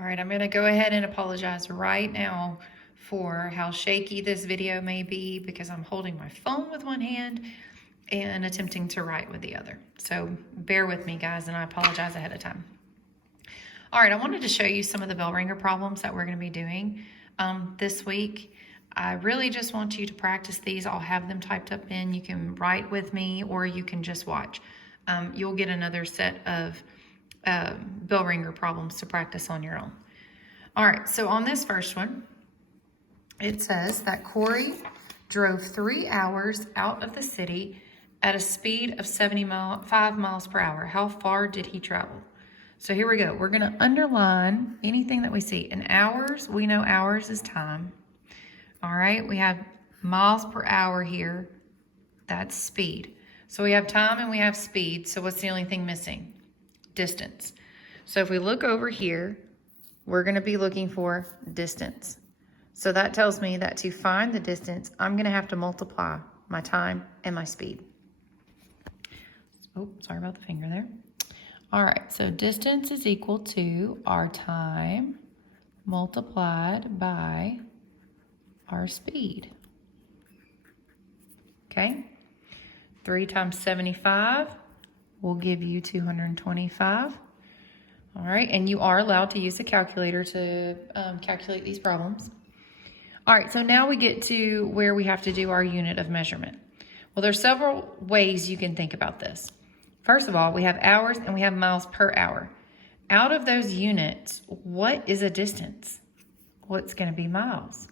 All right, I'm going to go ahead and apologize right now for how shaky this video may be because I'm holding my phone with one hand and attempting to write with the other. So bear with me, guys, and I apologize ahead of time. All right, I wanted to show you some of the bell ringer problems that we're going to be doing this week. I really just want you to practice these. I'll have them typed up in. You can write with me or you can just watch. You'll get another set of bell ringer problems to practice on your own. All right, so on this first one, it says that Corey drove 3 hours out of the city at a speed of 75 miles per hour. How far did he travel? So here we go. We're going to underline anything that we see. In hours, we know hours is time. All right, we have miles per hour here. That's speed. So we have time and we have speed. So what's the only thing missing? Distance. So if we look over here, we're going to be looking for distance. So that tells me that to find the distance, I'm going to have to multiply my time and my speed. Oh, sorry about the finger there. All right, so distance is equal to our time multiplied by our speed. Okay, 3 times 75 will give you 225. All right, and you are allowed to use a calculator to calculate these problems. All right, so now we get to where we have to do our unit of measurement. Well, there's several ways you can think about this. First of all, we have hours and we have miles per hour. Out of those units, what is a distance? Well, it's going to be miles.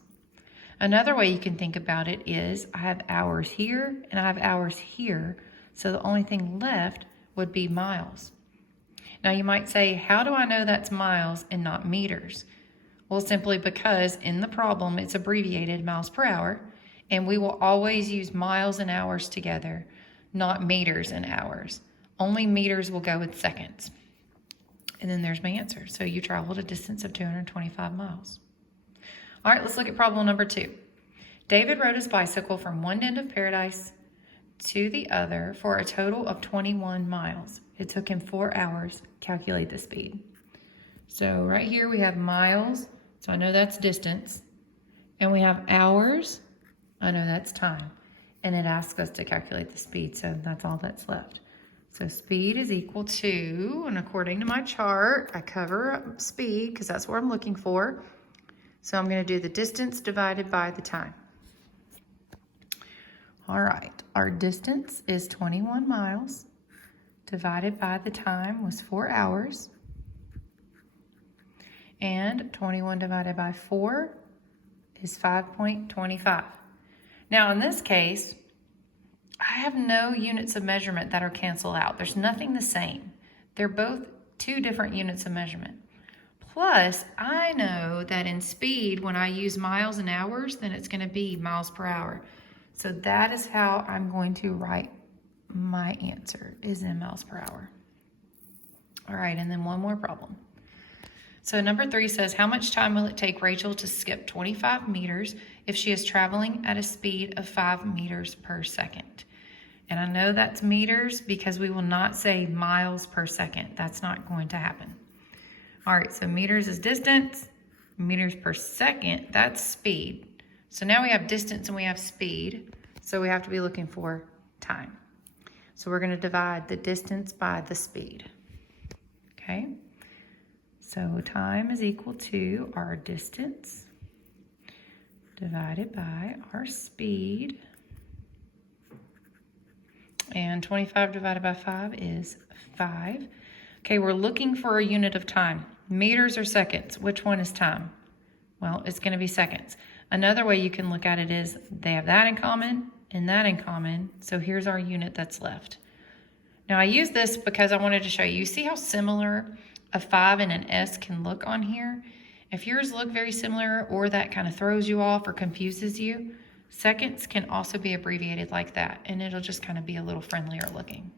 Another way you can think about it is I have hours here and I have hours here, so the only thing left would be miles. Now you might say, how do I know that's miles and not meters? Well, simply because in the problem it's abbreviated miles per hour, and we will always use miles and hours together, not meters and hours. Only meters will go with seconds. And then there's my answer. So you traveled a distance of 225 miles. All right, let's look at problem number 2. David rode his bicycle from one end of paradise to the other for a total of 21 miles. It took him 4 hours. Calculate the speed. So right here we have miles, so I know that's distance. And we have hours, I know that's time. And it asks us to calculate the speed, so that's all that's left. So speed is equal to, and according to my chart, I cover up speed because that's what I'm looking for. So I'm going to do the distance divided by the time. All right, our distance is 21 miles divided by the time was 4 hours. And 21 divided by 4 is 5.25. Now in this case, I have no units of measurement that are canceled out. There's nothing the same. They're both 2 different units of measurement. Plus, I know that in speed, when I use miles and hours, then it's going to be miles per hour. So that is how I'm going to write my answer, is in miles per hour. All right, and then one more problem. So number 3 says, how much time will it take Rachel to skip 25 meters if she is traveling at a speed of 5 meters per second? And I know that's meters because we will not say miles per second. That's not going to happen. All right, so meters is distance, meters per second, that's speed. So now we have distance and we have speed, so we have to be looking for time. So we're going to divide the distance by the speed. Okay, so time is equal to our distance divided by our speed. And 25 divided by 5 is 5. Okay, we're looking for a unit of time. Meters or seconds, which one is time? Well, it's going to be seconds. Another way you can look at it is they have that in common and that in common. So here's our unit that's left. Now I use this because I wanted to show you. You see how similar a 5 and an S can look on here? If yours look very similar or that kind of throws you off or confuses you, seconds can also be abbreviated like that, and it'll just kind of be a little friendlier looking.